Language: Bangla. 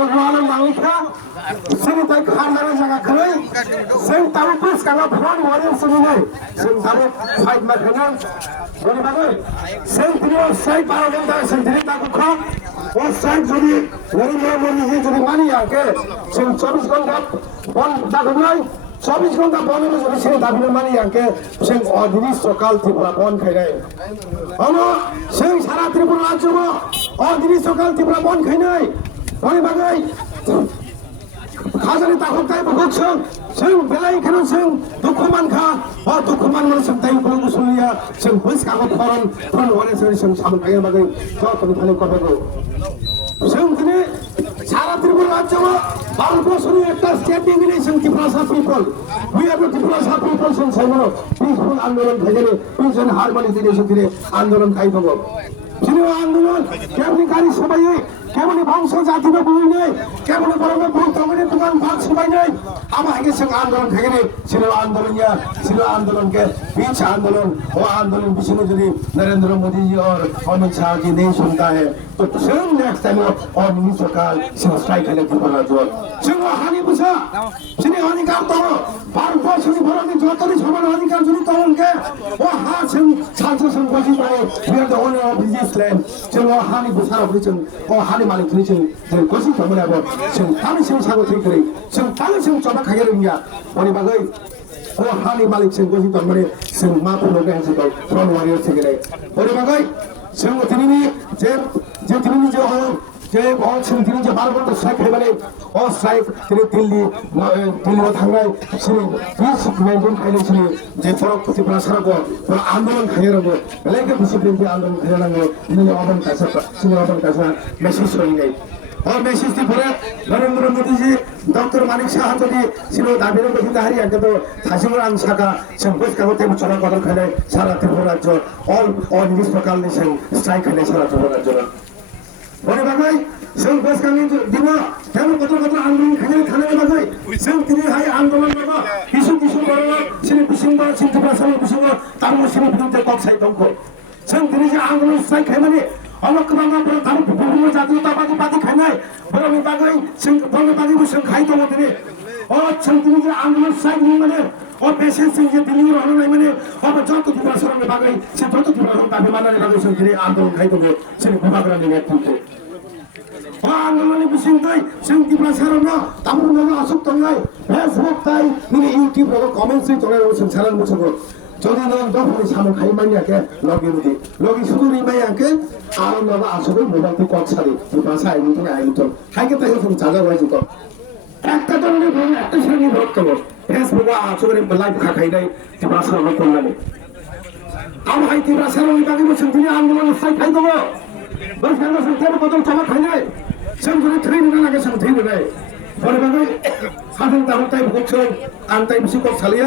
ruangan manusia sini tak khandara jaga khalai sing tahu pus kanga front warrior sini sing tahu fight makana boni bagai sing trio sai paragon da sing trio tak kho o sai jodi wari mori jodi mani ake sing 24 ঘন্টা bon dagai 24 ঘন্টা বনের যদি সে দাবির মানি আঙ্কে সেই অদিনী সকাল ত্রিপুরা বন খাইনাই হলো সেই সারা ত্রিপুরা রাজ্য অদিনী সকাল ত্রিপুরা বন খাইনাই বনে বাগাই খাজানি তাহক তাই ভগৎসং সেই বেলাই খেলো সেই দুঃখমান খা ও দুঃখমান মানে সেই তাই কোনো শুনিয়া সেই হইস কাগজ ফরন ফরন ওরে সেই সামনে আগের বাগাই যত ভালো কথা গো সেই দিনে সারা ত্রিপুরা রাজ্য ভারতবর্ষের একটা state immigration Tripura people we are the Tripura people সন সাইমনো পিসফুল আন্দোলন ভেজেলে পিছন হারমানি দিনে সেদিনে আন্দোলন খাই দেবো তিনি আন্দোলন কেমনি গাড়ি সবাই কেমনি বংশ জাতি বই নেই কেমনি বড় বড় তমনে দোকান ভাগ সবাই নেই আমার আগে সঙ্গে আন্দোলন ভেঙে ছিল আন্দোলন ছিল আন্দোলনকে बीच आंदोलन वो आंदोलन विषय में यदि नरेंद्र मोदी जी और अमित शाह जी नहीं सुनता है तो सेम नेक्स्ट टाइम और मिनी सरकार स्ट्राइक करने की बना जो सिंह हानि बुझा सिंह हानि काम तो भारत वर्ष में भरने जो तो नहीं समान हानि काम सुनी तो उनके वो हाँ सिंह सांसद सिंह कोची मारे we are the owner of this land Singh वो हानि बुझा रखी सिंह वो हानि मालिक थी सिंह कोची कमरे अब सिंह तामी सिंह सागो थी करे सिंह तामी सिंह चौबा खाए रहेंगे और बाकी ओ हानि मालिक सिंह कोची तमरे सिंह माँ पुलों के ऐसे तो फ्रंट वॉरियर से गिरे और बाकी सिंह तिनी जे तिनी जो हो जे बहुत सिंह तिनी जो बार बार तो स्ट्राइक है बने और स्ट्राइक तिनी दिल्ली में थांगाई सिंह पीस मेंटेन खाइले सिंह जे फरक त्रिपुरा सड़क को आंदोलन खाए रहो लेकिन डिसिप्लिन के आंदोलन खाए रहो इन्हें अपन कैसा मैसेज होंगे और मैसेज थी पूरे नरेंद्र मोदी जी डॉक्टर मानिक शाह जो भी सिलो दाबिनो को हिता हरी आके तो थासिमर अंशाका संकोच का होते चला कदम खाने सारा त्रिपुरा राज्य और निस प्रकार ने स्ट्राइक खाने सारा त्रिपुरा राज्य बने बागाई संकोच का दिनो केवल कतल आंदोलन खाने बागाई संग हाई आंदोलन बागा किसु बड़ा सिने बिसिंग त्रिपुरा साल बिसिंग तामो सिने बिदुते कक साइतों को संग जे आंदोलन स्ट्राइक है माने अलग बांगा पर तार বিভিন্ন জাতীয়তাবাদী পার্টি খায় নাই বড় বাগাই সিং বড় বাগাই বসে খাই তো মতে ও ছন্তিনি যে আন্দোলন সাইড মানে ও পেশেন্ট সিং যে দিল্লি রহন নাই মানে ও যত ত্রিপুরা সরকার বাগাই সে যত ত্রিপুরা দাবি মানারে বাগাই ছন্তিনি আন্দোলন খাই তো সে বিভাগরা নিয়ে তুলতে ও আন্দোলন বিসিং তাই সিং ত্রিপুরা সরকার তামুল নামে অসুখ তঙ্গাই ফেসবুক তাই নিয়ে ইউটিউব র কমেন্টস তঙ্গাই ও সালান মুছব যদি না দফরে সামনে খাই মাইয়াকে লগি শুধু রিমাইয়াকে আর নবা আসলে মোবাইল কত সারি ভাষা আইতো হাইকে তাই জায়গা হয়ে যেত একটা ধরনের ফোন একটা শ্রেণী ভোট করবো ফেসবুকে আসলে লাইভ খাই নাই ভাষা হলো করলাম আর হাই কি ভাষার ওই বাকি বলছেন তিনি আন্দোলন সাই খাই দেবো বস কেন সংখ্যা কত চাপা খাই নাই সংখ্যা থ্রি না লাগে সংখ্যা থ্রি নাই পরে বাকি সাধারণ তাই ভোট আনতাই বেশি কত সালিয়া